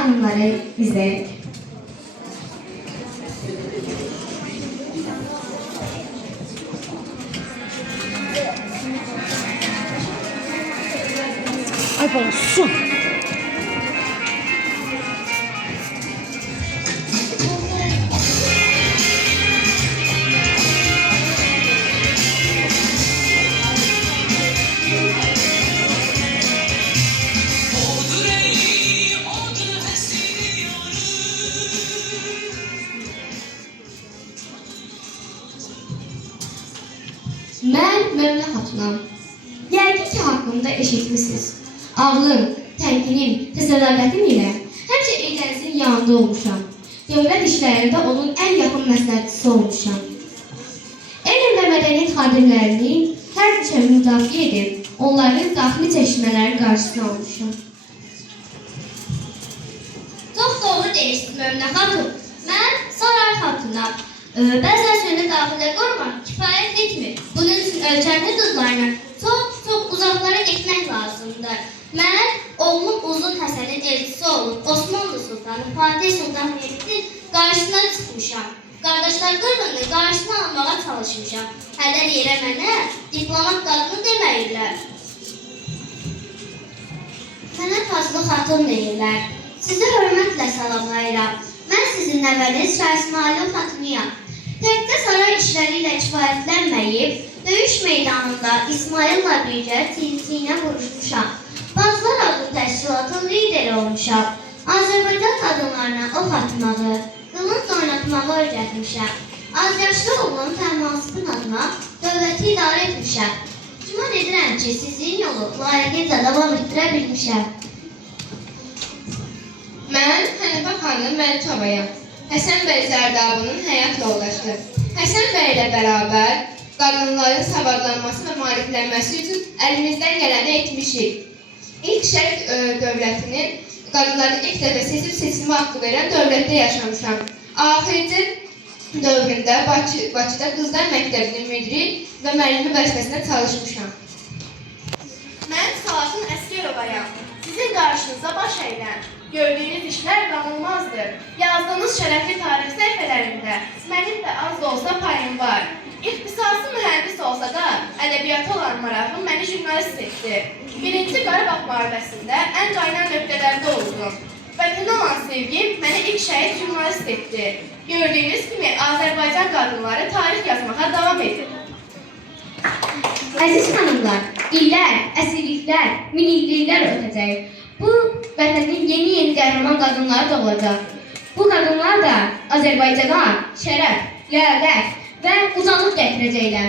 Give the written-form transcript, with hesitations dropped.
xanımları izləyək. Ay baba su. Mən Məmnə Xatunam. Yəqin ki, haqqımda eşitmişsiniz. Ağlım, təmkinim, sədaqətim ilə həmişə eylənizin yanında olmuşam. Dövlət işlərində onun ən yaxın məsləhətçisi olmuşam. Elm və mədəniyyət xadimlərini hər cür müdafiə edib, onların daxili çəkişmələrin qarşısını almışam. Çox doğru deyirsiniz Məmnə Xatun. Mən Saray Xatunam. Bəzən suyunu daxilə qoymaq kifayət etmir. Bunun üçün ölçəmli duzlarına çox uzaqlara getmək lazımdır. Mən oğlum Uzun Həsənin elçisi olub Osmanlı Sultanı Fatih Sultan Mehmedin qarşısına çıxmışam. Qardaşlar qırğınını qarşısına almağa çalışmışam. Hələ yerə mənə diplomat qadını deməyirlər. Mənə Fazlı Xatun deyirlər. Sizi hörmətlə salamlayıram. Mən sizin nəvəniz Şah İsmailov Xatunuyam. Təkcə saray işləri ilə kifayətlənməyib, döyüş meydanında İsmail'la birgə tintinə vuruşmuşam. Bazılar adlı təşkilatın lideri olmuşam. Azərbaycan qadınlarına ox atmağı, qılınc oynatmağı öyrətmişəm. Azyaşlı oğlum Təhmansıbın adına dövləti idarə etmişəm. Güman edirəm ki, sizin yolu layiqincə davam etdirə bilmişəm. Mən Hənifə xanım Məlikovayam. Həsən bəy Zərdabının həyat yoldaşı. Həsən bəy ilə bərabər qadınların savadlanması və maariflənməsi üçün əlimizdən gələni etmişik. İlk Şərq dövlətinin qadınların ilk dəfə seçilmə haqqı verən dövlətdə yaşamışam. Axırcı dövründə Bakıda Qızlar Məktəbinin müdiri və müəllimi vəzifəsində çalışmışam. Mən Salatın Əsgərovayam. Sizin qarşınızda baş əyilən. Gördüyünüz işlər qanılmazdır. Yazdığınız şərəfli tarix səhifələrində mənim də az da olsa payım var. İxtisası mühəndis olsa da ədəbiyyata olan marağım məni jurnalist etdi. Birinci Qarabağ müharibəsində ən qaynar nöqtələrdə oldum. Vətənə olan sevgim məni ilk şəhid jurnalist etdi. Gördüyünüz kimi Azərbaycan qadınları tarix yazmağa davam edir. Əziz xanımlar, illər, əsirliklər, minilliklər ötəcək. Bu vətənin yeni qəhrəman qadınları da olacaq. Bu qadınlar da Azərbaycana şərəf, ləyaqət və ucalıq gətirəcəklər.